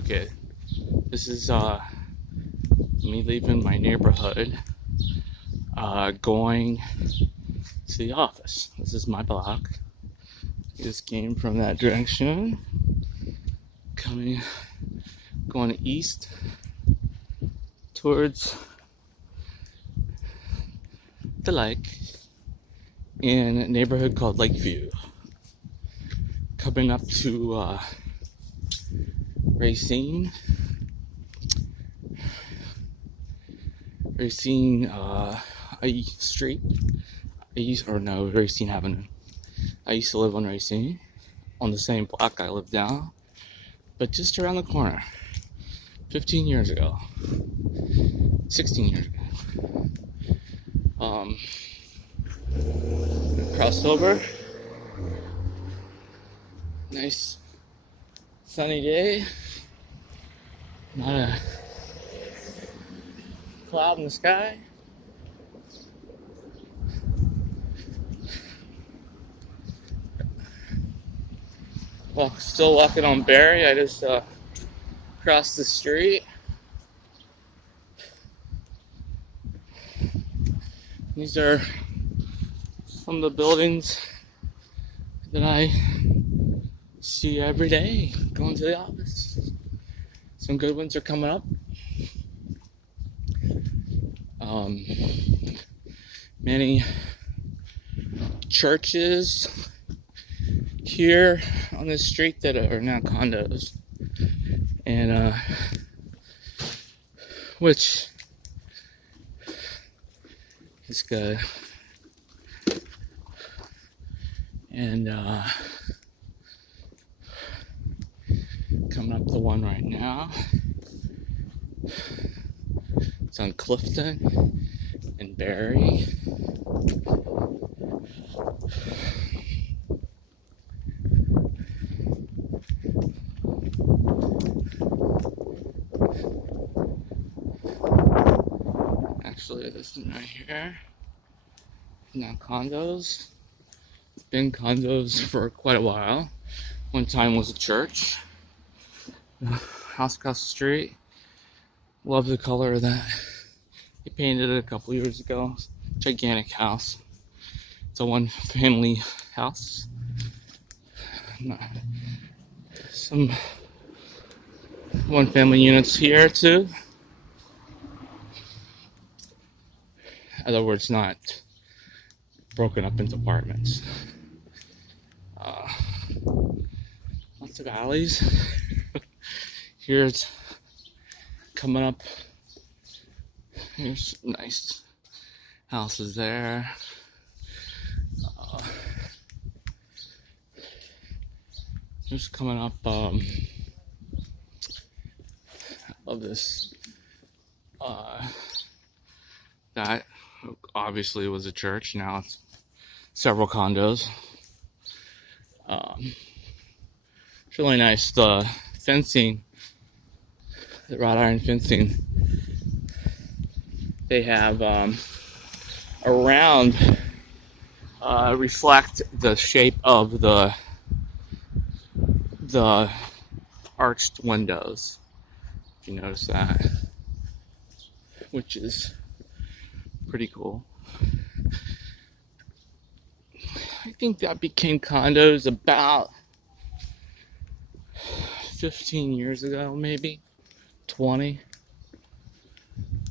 Okay, this is me leaving my neighborhood, going to the office. This is my block. Just came from that direction, going east towards the lake in a neighborhood called Lakeview. Coming up to Racine Street. Racine Avenue. I used to live on Racine, on the same block I live now, but just around the corner. 15 years ago. 16 years ago. Crossed over. Nice sunny day. Not a cloud in the sky. Well, still walking on Barry. I just crossed the street. These are some of the buildings that I see every day going to the office. Some good ones are coming up. Many churches here on this street that are now condos, and which is good. And coming up the one right now, it's on Clifton and Barry. Actually, this one right here, now condos. Been condos for quite a while. One time was a church. House across the street. Love the color of that. He painted it a couple years ago. Gigantic house. It's a one-family house. Some one-family units here too. In other words, not broken up into apartments. Lots of alleys. Here's coming up. Here's nice houses there. Here's coming up of this that obviously was a church. Now it's several condos. It's really nice. The fencing, the wrought iron fencing they have around reflect the shape of the arched windows. If you notice that, which is pretty cool. I think that became condos about 15 years ago, maybe 20.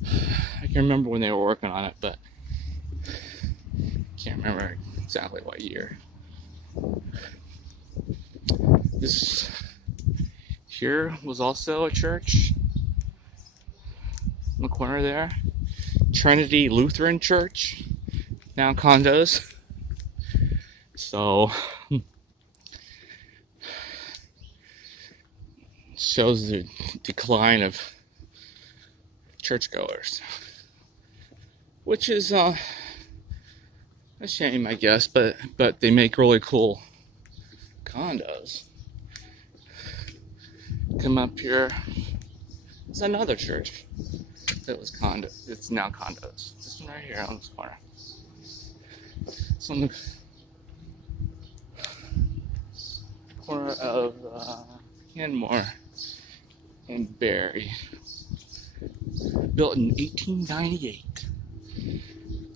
I can remember when they were working on it, but can't remember exactly what year. This here was also a church in the corner there. Trinity Lutheran Church, now condos. So shows the decline of churchgoers, which is a shame, I guess. But they make really cool condos. Come up here. There's another church that was condo. It's now condos. This one right here on this corner. It's on the corner of Canmore and Barry. Built in 1898.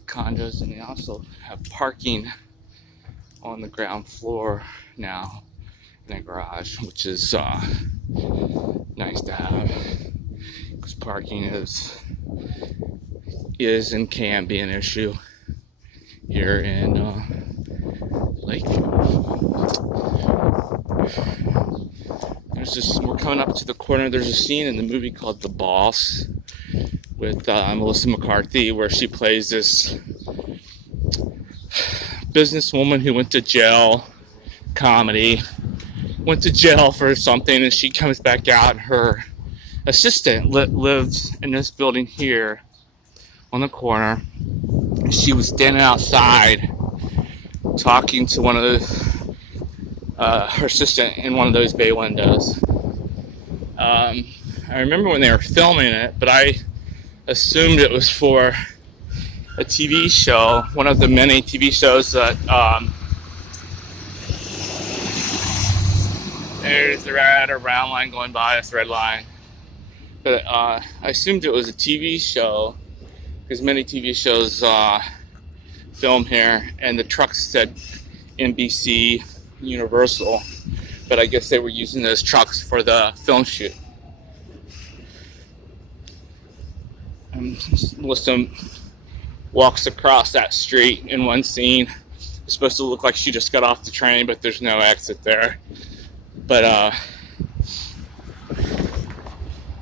Condos, and they also have parking on the ground floor now in a garage, which is nice to have, because parking is and can be an issue here in Lakeview. We're coming up to the corner. There's a scene in the movie called The Boss with Melissa McCarthy, where she plays this businesswoman who went to jail, comedy, went to jail for something, and she comes back out, and her assistant lives in this building here on the corner. And she was standing outside talking to one of the her assistant in one of those bay windows. I remember when they were filming it, but I assumed it was for a TV show, one of the many TV shows that there's a red or brown line going by, a thread line. But I assumed it was a TV show, because many TV shows film here, and the trucks said NBC Universal, but I guess they were using those trucks for the film shoot. Melissa walks across that street in one scene. It's supposed to look like she just got off the train, but there's no exit there. But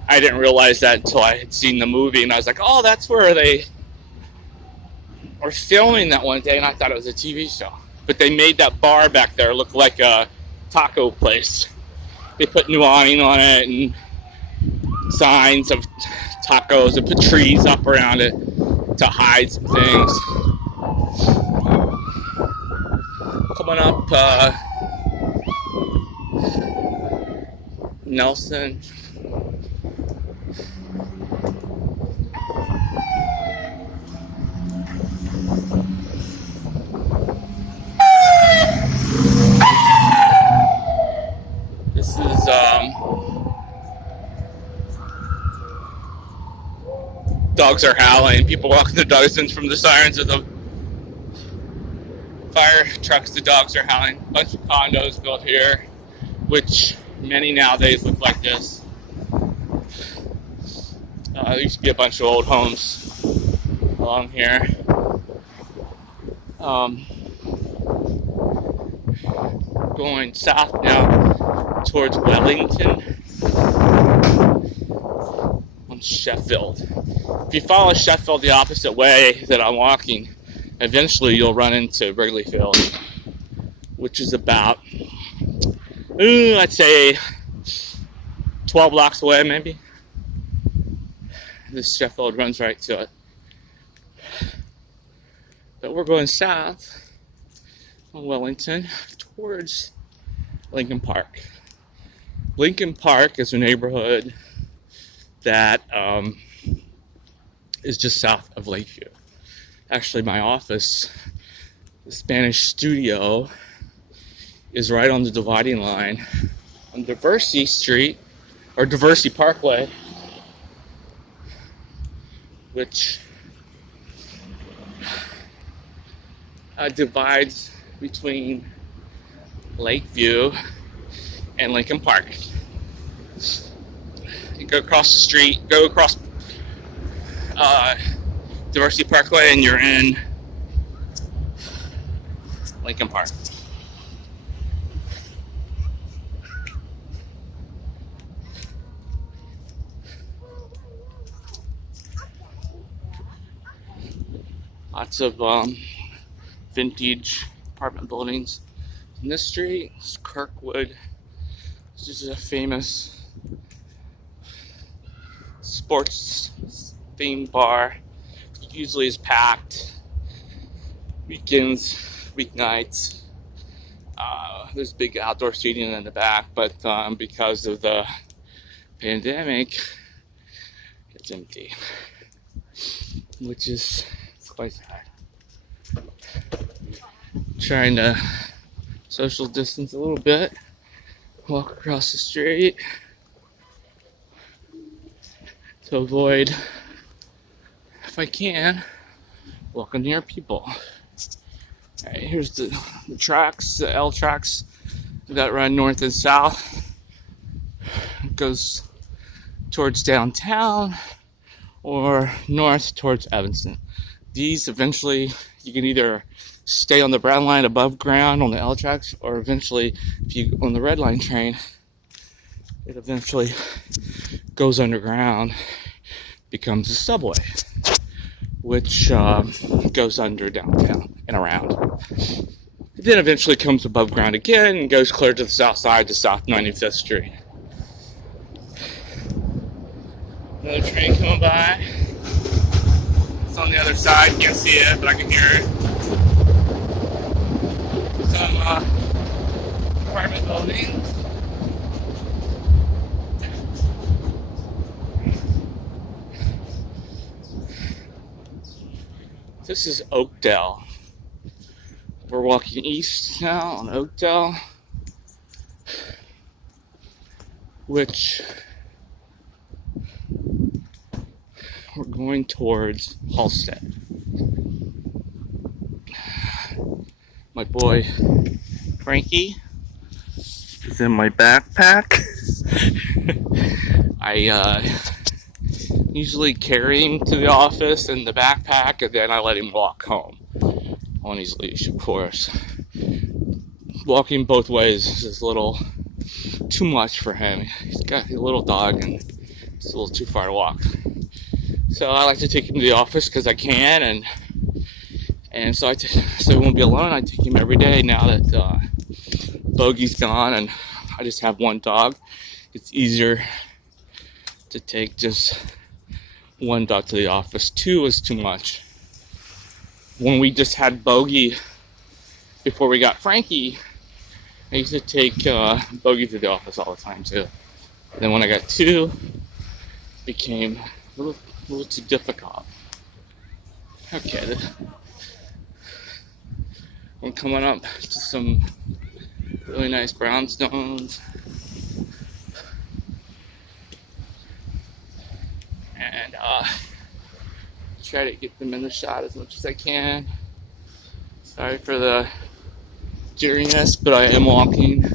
I didn't realize that until I had seen the movie, and I was like, oh, that's where they were filming that one day, and I thought it was a TV show. But they made that bar back there look like a taco place. They put new awning on it and signs of tacos, and put trees up around it to hide some things. Coming up, Nelson. This is dogs are howling. People walking their dogs in from the sirens of the fire trucks. The dogs are howling. A bunch of condos built here, which many nowadays look like this. There used to be a bunch of old homes along here. Going south now towards Wellington on Sheffield. If you follow Sheffield the opposite way that I'm walking, eventually you'll run into Wrigley Field, which is about, I'd say 12 blocks away maybe. This Sheffield runs right to it. But we're going south on Wellington towards Lincoln Park. Lincoln Park is a neighborhood that is just south of Lakeview. Actually, my office, the Spanish studio, is right on the dividing line on Diversity Street, or Diversity Parkway, which divides between Lakeview and Lincoln Park. You go across the street, go across Diversity Parkway, and you're in Lincoln Park. Lots of vintage apartment buildings. In this street is Kirkwood. This is a famous sports themed bar. It usually is packed. Weekends, weeknights. There's big outdoor seating in the back, but because of the pandemic, it's empty, which is quite sad. Trying to social distance a little bit, walk across the street. to avoid, if I can, walking near people. Alright, here's the tracks, the L tracks that run north and south. It goes towards downtown or north towards Evanston. These eventually, you can either stay on the brown line above ground on the L tracks, or eventually, if you on the red line train, it eventually goes underground, becomes a subway, which goes under downtown and around. It then eventually comes above ground again and goes clear to the south side to South 95th Street. Another train coming by. It's on the other side. Can't see it, but I can hear it. Some apartment buildings. This is Oakdale. We're walking east now on Oakdale, which we're going towards Halsted. My boy Frankie is in my backpack. I usually carry him to the office in the backpack, and then I let him walk home on his leash, of course. Walking both ways is a little too much for him. He's got a little dog, and it's a little too far to walk. So I like to take him to the office because I can, and so he won't be alone. I take him every day now that Bogey's gone, and I just have one dog. It's easier to take just one dog to the office. Two is too much. When we just had Bogey before we got Frankie, I used to take Bogey to the office all the time too. And then when I got two, it became a little too difficult. Okay, I'm coming up to some really nice brownstones. And try to get them in the shot as much as I can. Sorry for the jitteriness, but I am walking.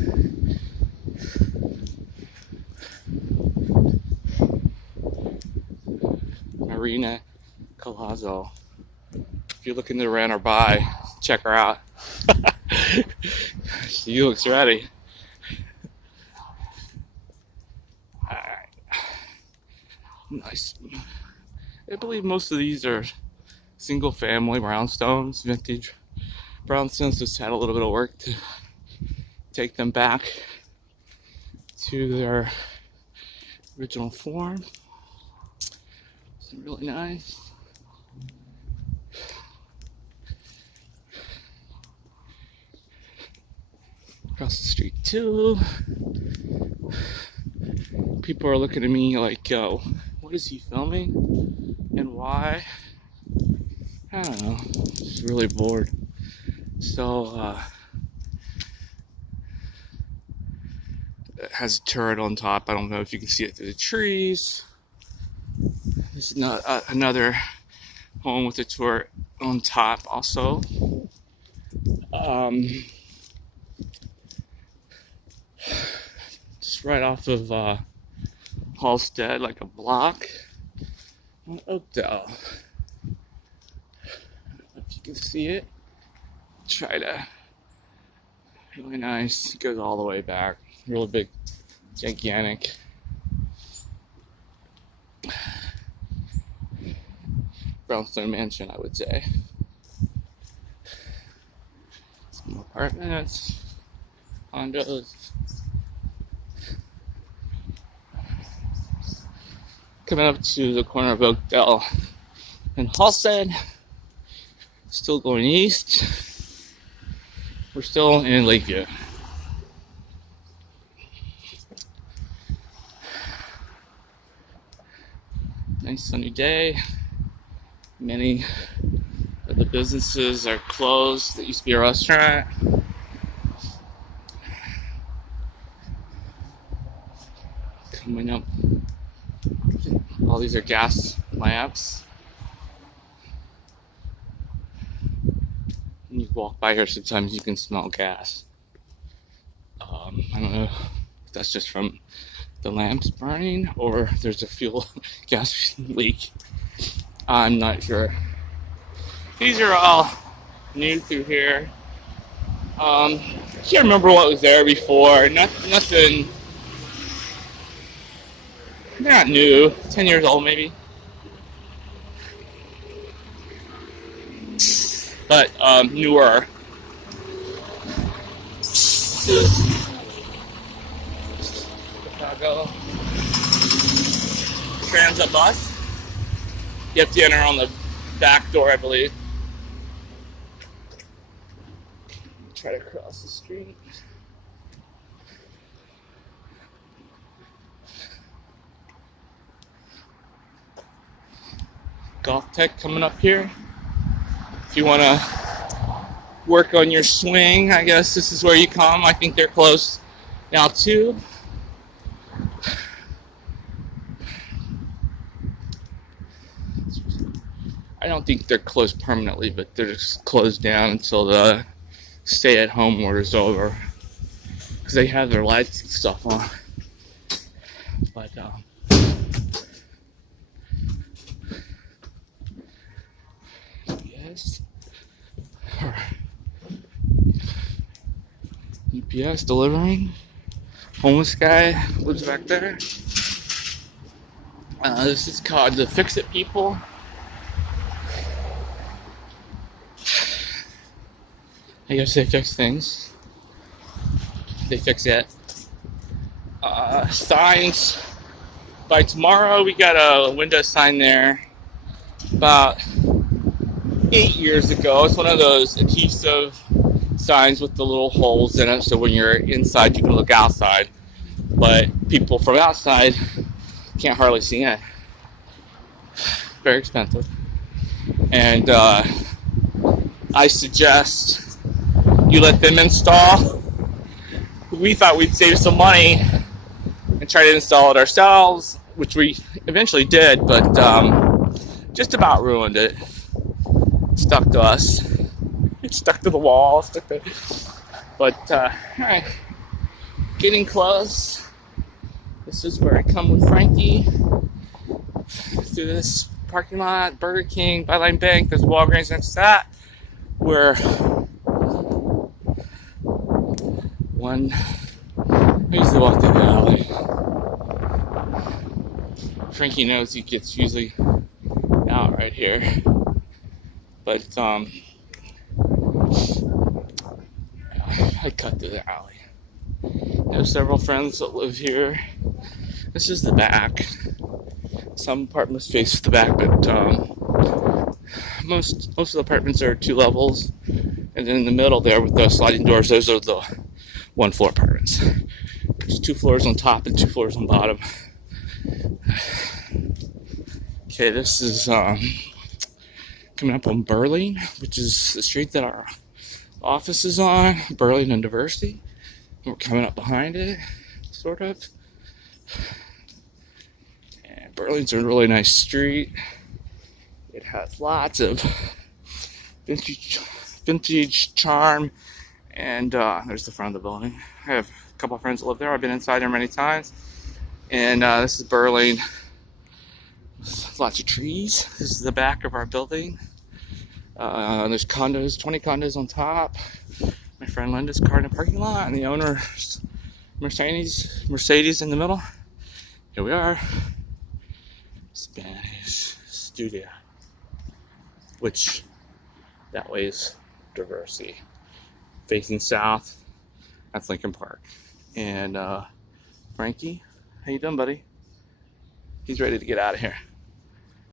Marina Colazo. If you're looking to rent or buy, check her out. She looks ready. Alright. Nice. I believe most of these are single family brownstones, vintage brownstones. Just had a little bit of work to take them back to their original form. It's really nice. Across the street too. People are looking at me like, what is he filming and why? I don't know. Just really bored. So, it has a turret on top. I don't know if you can see it through the trees. This is not another home with a turret on top also. Just right off of Halsted, like a block on Oakdale. If you can see it, try to. Really nice. It goes all the way back. Really big, gigantic. Brownstone mansion, I would say. Some apartments, condos. Coming up to the corner of Oakdale and Halsted. Still going east. We're still in Lakeview. Nice sunny day. Many of the businesses are closed. That used to be a restaurant. Coming up All these are gas lamps. When you walk by here, sometimes you can smell gas. I don't know if that's just from the lamps burning or there's a fuel gas leak. I'm not sure. These are all new through here. Can't remember what was there before. Nothing. They're not new. 10 years old maybe. But newer. Chicago Transit bus. You have to enter on the back door, I believe. Try to cross the street. Golf Tech coming up here. If you want to work on your swing, I guess this is where you come. I think they're closed now too. I don't think they're closed permanently, but they're just closed down until the stay-at-home order is over. Because they have their lights and stuff on. But, yes. UPS delivering. Homeless guy lives back there. This is called the Fix It People. I guess they fix things. They fix it. Signs. By tomorrow, we got a window sign there. About 8 years ago, it's one of those adhesive signs with the little holes in it, so when you're inside, you can look outside. But people from outside can't hardly see it. Very expensive. And I suggest you let them install. We thought we'd save some money and try to install it ourselves, which we eventually did, but just about ruined it. Stuck to us. It stuck to the wall. But alright, getting close. This is where I come with Frankie through this parking lot. Burger King, Byline Bank. There's Walgreens next to that. I usually walk through the alley. Frankie knows he gets usually out right here. But I cut through the alley. I have several friends that live here. This is the back. Some apartments face the back, but most of the apartments are 2 levels. And then in the middle there with the sliding doors, those are the 1-floor apartments. There's 2 floors on top and 2 floors on bottom. Okay, this is coming up on Burling, which is the street that our office is on, Burling and Diversity. We're coming up behind it, sort of. And Burling's a really nice street. It has lots of vintage charm. And there's the front of the building. I have a couple of friends that live there. I've been inside there many times. And this is Burling. Lots of trees. This is the back of our building. There's condos, 20 condos on top. My friend Linda's car in the parking lot, and the owner's Mercedes in the middle. Here we are. Spanish Studio. Which, that way is Diversity. Facing south, that's Lincoln Park. And Frankie, how you doing, buddy? He's ready to get out of here.